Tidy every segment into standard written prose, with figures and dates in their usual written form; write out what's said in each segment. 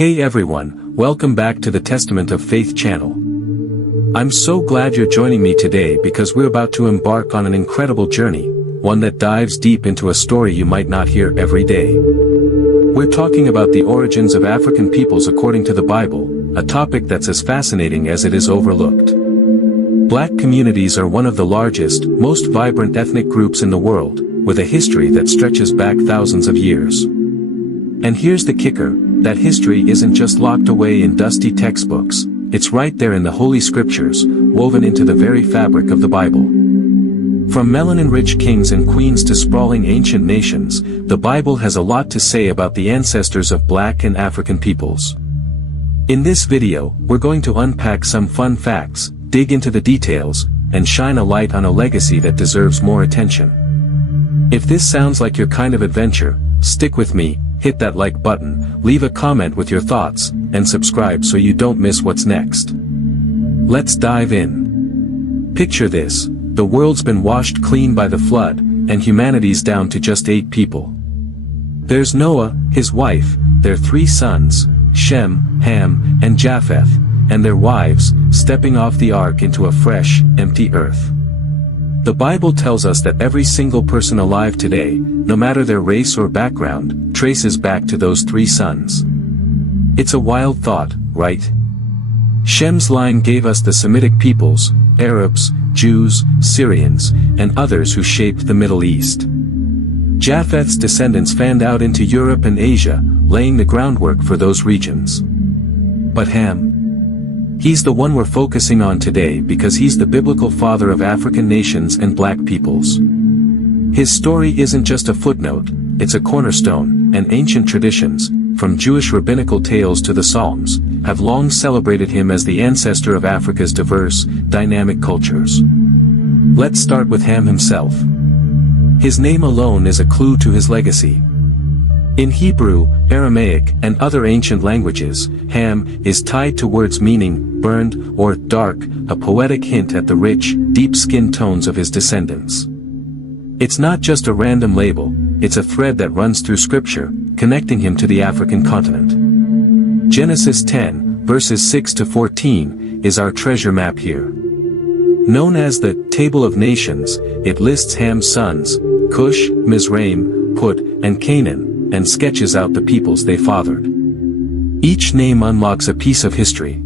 Hey everyone, welcome back to the Testament of Faith channel. I'm so glad you're joining me today because we're about to embark on an incredible journey, one that dives deep into a story you might not hear every day. We're talking about the origins of African peoples according to the Bible, a topic that's as fascinating as it is overlooked. Black communities are one of the largest, most vibrant ethnic groups in the world, with a history that stretches back thousands of years. And here's the kicker, that history isn't just locked away in dusty textbooks, it's right there in the Holy Scriptures, woven into the very fabric of the Bible. From melanin-rich kings and queens to sprawling ancient nations, the Bible has a lot to say about the ancestors of Black and African peoples. In this video, we're going to unpack some fun facts, dig into the details, and shine a light on a legacy that deserves more attention. If this sounds like your kind of adventure, stick with me. Hit that like button, leave a comment with your thoughts, and subscribe so you don't miss what's next. Let's dive in. Picture this, the world's been washed clean by the flood, and humanity's down to just 8 people. There's Noah, his wife, their 3 sons, Shem, Ham, and Japheth, and their wives, stepping off the ark into a fresh, empty earth. The Bible tells us that every single person alive today, no matter their race or background, traces back to those 3 sons. It's a wild thought, right? Shem's line gave us the Semitic peoples, Arabs, Jews, Syrians, and others who shaped the Middle East. Japheth's descendants fanned out into Europe and Asia, laying the groundwork for those regions. But Ham? He's the one we're focusing on today because he's the biblical father of African nations and Black peoples. His story isn't just a footnote, it's a cornerstone, and ancient traditions, from Jewish rabbinical tales to the Psalms, have long celebrated him as the ancestor of Africa's diverse, dynamic cultures. Let's start with Ham himself. His name alone is a clue to his legacy. In Hebrew, Aramaic, and other ancient languages, Ham is tied to words meaning burned or dark, a poetic hint at the rich, deep skin tones of his descendants. It's not just a random label, it's a thread that runs through Scripture, connecting him to the African continent. Genesis 10, verses 6 to 14, is our treasure map here. Known as the Table of Nations, it lists Ham's sons, Cush, Mizraim, Put, and Canaan, and sketches out the peoples they fathered. Each name unlocks a piece of history.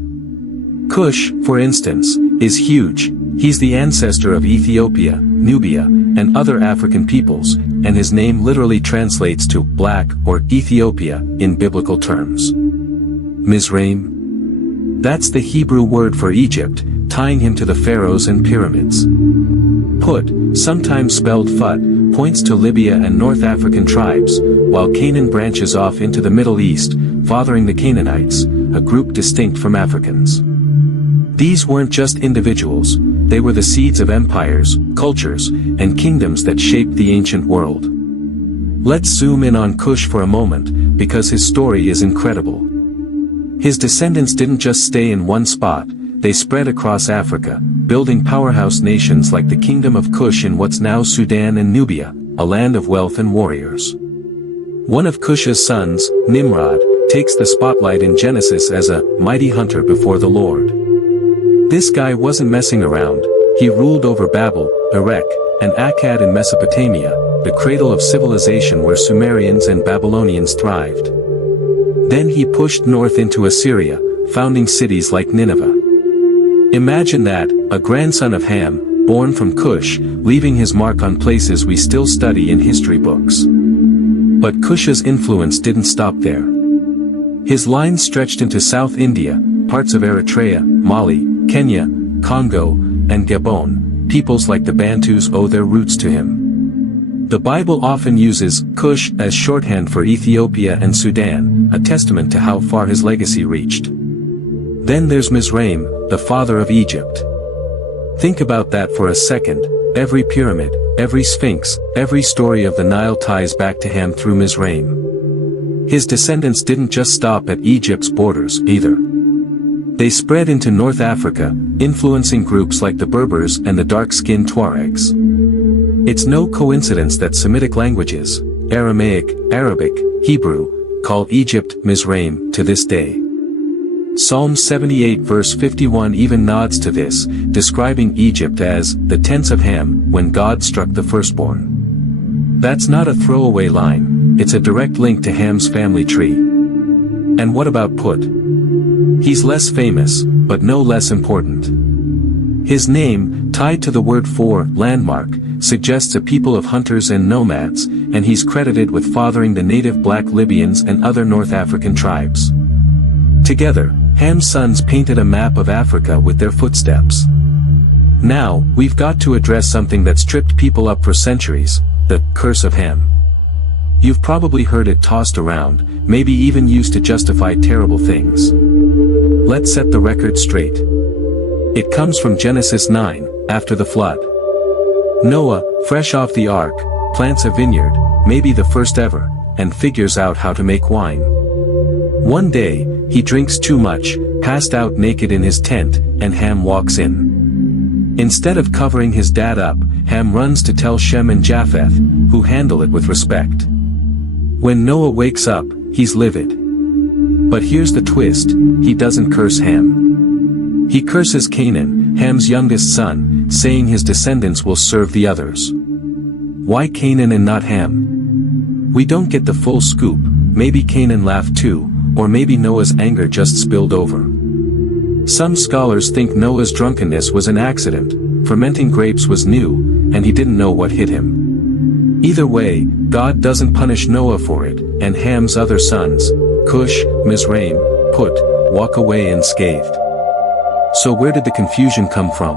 Cush, for instance, is huge. He's the ancestor of Ethiopia, Nubia, and other African peoples, and his name literally translates to Black or Ethiopia in biblical terms. Mizraim? That's the Hebrew word for Egypt, tying him to the pharaohs and pyramids. Put, sometimes spelled Phut, points to Libya and North African tribes, while Canaan branches off into the Middle East, fathering the Canaanites, a group distinct from Africans. These weren't just individuals, they were the seeds of empires, cultures, and kingdoms that shaped the ancient world. Let's zoom in on Cush for a moment, because his story is incredible. His descendants didn't just stay in one spot, they spread across Africa, building powerhouse nations like the Kingdom of Cush in what's now Sudan and Nubia, a land of wealth and warriors. One of Cush's sons, Nimrod, takes the spotlight in Genesis as a mighty hunter before the Lord. This guy wasn't messing around, he ruled over Babel, Erech, and Akkad in Mesopotamia, the cradle of civilization where Sumerians and Babylonians thrived. Then he pushed north into Assyria, founding cities like Nineveh. Imagine that, a grandson of Ham, born from Cush, leaving his mark on places we still study in history books. But Cush's influence didn't stop there. His line stretched into South India, parts of Eritrea, Mali, Kenya, Congo, and Gabon. Peoples like the Bantus owe their roots to him. The Bible often uses Cush as shorthand for Ethiopia and Sudan, a testament to how far his legacy reached. Then there's Mizraim, the father of Egypt. Think about that for a second, every pyramid, every sphinx, every story of the Nile ties back to Ham through Mizraim. His descendants didn't just stop at Egypt's borders, either. They spread into North Africa, influencing groups like the Berbers and the dark-skinned Tuaregs. It's no coincidence that Semitic languages, Aramaic, Arabic, Hebrew, call Egypt Mizraim to this day. Psalm 78 verse 51 even nods to this, describing Egypt as the tents of Ham when God struck the firstborn. That's not a throwaway line, it's a direct link to Ham's family tree. And what about Put? He's less famous, but no less important. His name, tied to the word for landmark, suggests a people of hunters and nomads, and he's credited with fathering the native black Libyans and other North African tribes. Together, Ham's sons painted a map of Africa with their footsteps. Now, we've got to address something that's tripped people up for centuries, the curse of Ham. You've probably heard it tossed around, maybe even used to justify terrible things. Let's set the record straight. It comes from Genesis 9, after the flood. Noah, fresh off the ark, plants a vineyard, maybe the first ever, and figures out how to make wine. One day, he drinks too much, passed out naked in his tent, and Ham walks in. Instead of covering his dad up, Ham runs to tell Shem and Japheth, who handle it with respect. When Noah wakes up, he's livid. But here's the twist, he doesn't curse Ham. He curses Canaan, Ham's youngest son, saying his descendants will serve the others. Why Canaan and not Ham? We don't get the full scoop, maybe Canaan laughed too, or maybe Noah's anger just spilled over. Some scholars think Noah's drunkenness was an accident, fermenting grapes was new, and he didn't know what hit him. Either way, God doesn't punish Noah for it, and Ham's other sons, Cush, Mizraim, Put, walk away unscathed. So where did the confusion come from?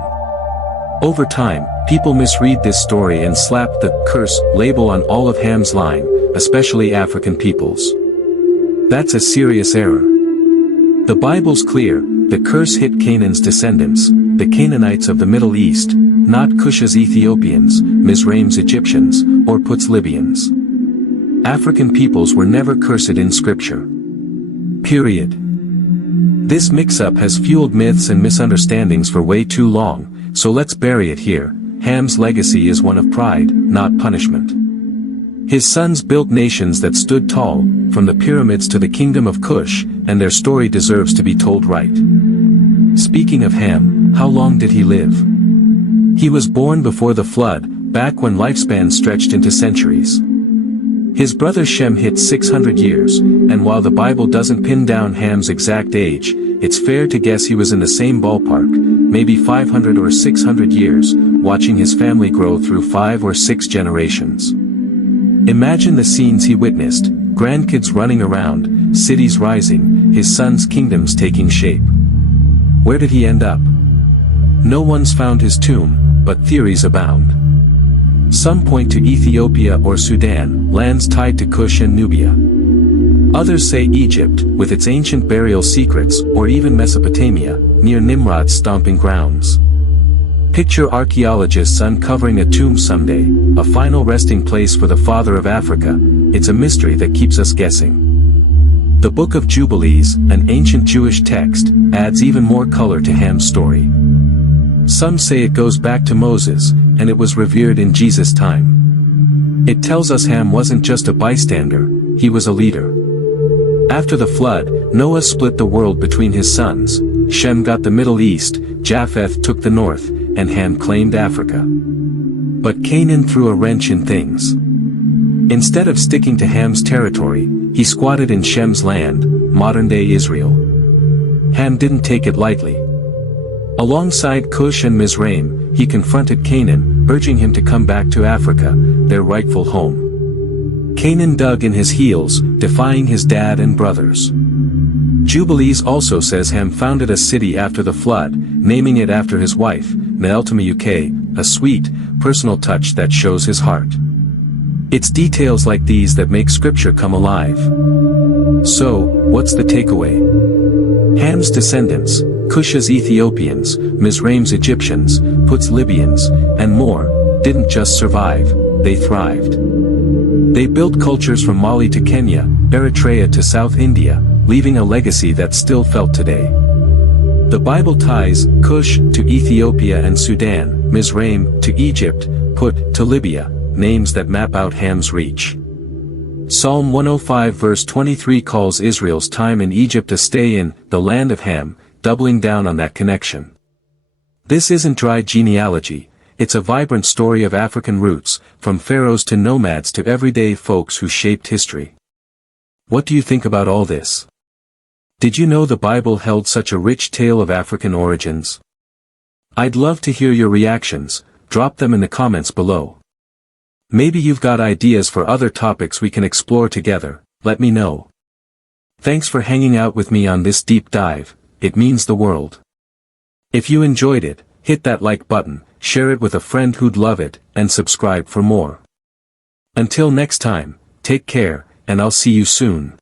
Over time, people misread this story and slap the curse label on all of Ham's line, especially African peoples. That's a serious error. The Bible's clear, the curse hit Canaan's descendants, the Canaanites of the Middle East, not Cush's Ethiopians, Mizraim's Egyptians, or Put's Libyans. African peoples were never cursed in Scripture. Period. This mix-up has fueled myths and misunderstandings for way too long, so let's bury it here. Ham's legacy is one of pride, not punishment. His sons built nations that stood tall, from the pyramids to the kingdom of Cush, and their story deserves to be told right. Speaking of Ham, how long did he live? He was born before the flood, back when lifespans stretched into centuries. His brother Shem hit 600 years, and while the Bible doesn't pin down Ham's exact age, it's fair to guess he was in the same ballpark, maybe 500 or 600 years, watching his family grow through 5 or 6 generations. Imagine the scenes he witnessed, grandkids running around, cities rising, his sons' kingdoms taking shape. Where did he end up? No one's found his tomb, but theories abound. Some point to Ethiopia or Sudan, lands tied to Cush and Nubia. Others say Egypt, with its ancient burial secrets, or even Mesopotamia, near Nimrod's stomping grounds. Picture archaeologists uncovering a tomb someday, a final resting place for the father of Africa. It's a mystery that keeps us guessing. The Book of Jubilees, an ancient Jewish text, adds even more color to Ham's story. Some say it goes back to Moses, and it was revered in Jesus' time. It tells us Ham wasn't just a bystander, he was a leader. After the flood, Noah split the world between his sons. Shem got the Middle East, Japheth took the north, and Ham claimed Africa. But Canaan threw a wrench in things. Instead of sticking to Ham's territory, he squatted in Shem's land, modern-day Israel. Ham didn't take it lightly. Alongside Cush and Mizraim, he confronted Canaan, urging him to come back to Africa, their rightful home. Canaan dug in his heels, defying his dad and brothers. Jubilees also says Ham founded a city after the flood, naming it after his wife, Neeltime, a sweet, personal touch that shows his heart. It's details like these that make Scripture come alive. So, what's the takeaway? Ham's descendants, Cush's Ethiopians, Mizraim's Egyptians, Put's Libyans, and more, didn't just survive, they thrived. They built cultures from Mali to Kenya, Eritrea to South India, leaving a legacy that's still felt today. The Bible ties Cush to Ethiopia and Sudan, Mizraim to Egypt, Put to Libya, names that map out Ham's reach. Psalm 105 verse 23 calls Israel's time in Egypt a stay in the land of Ham, doubling down on that connection. This isn't dry genealogy, it's a vibrant story of African roots, from pharaohs to nomads to everyday folks who shaped history. What do you think about all this? Did you know the Bible held such a rich tale of African origins? I'd love to hear your reactions, drop them in the comments below. Maybe you've got ideas for other topics we can explore together, let me know. Thanks for hanging out with me on this deep dive, it means the world. If you enjoyed it, hit that like button, share it with a friend who'd love it, and subscribe for more. Until next time, take care, and I'll see you soon.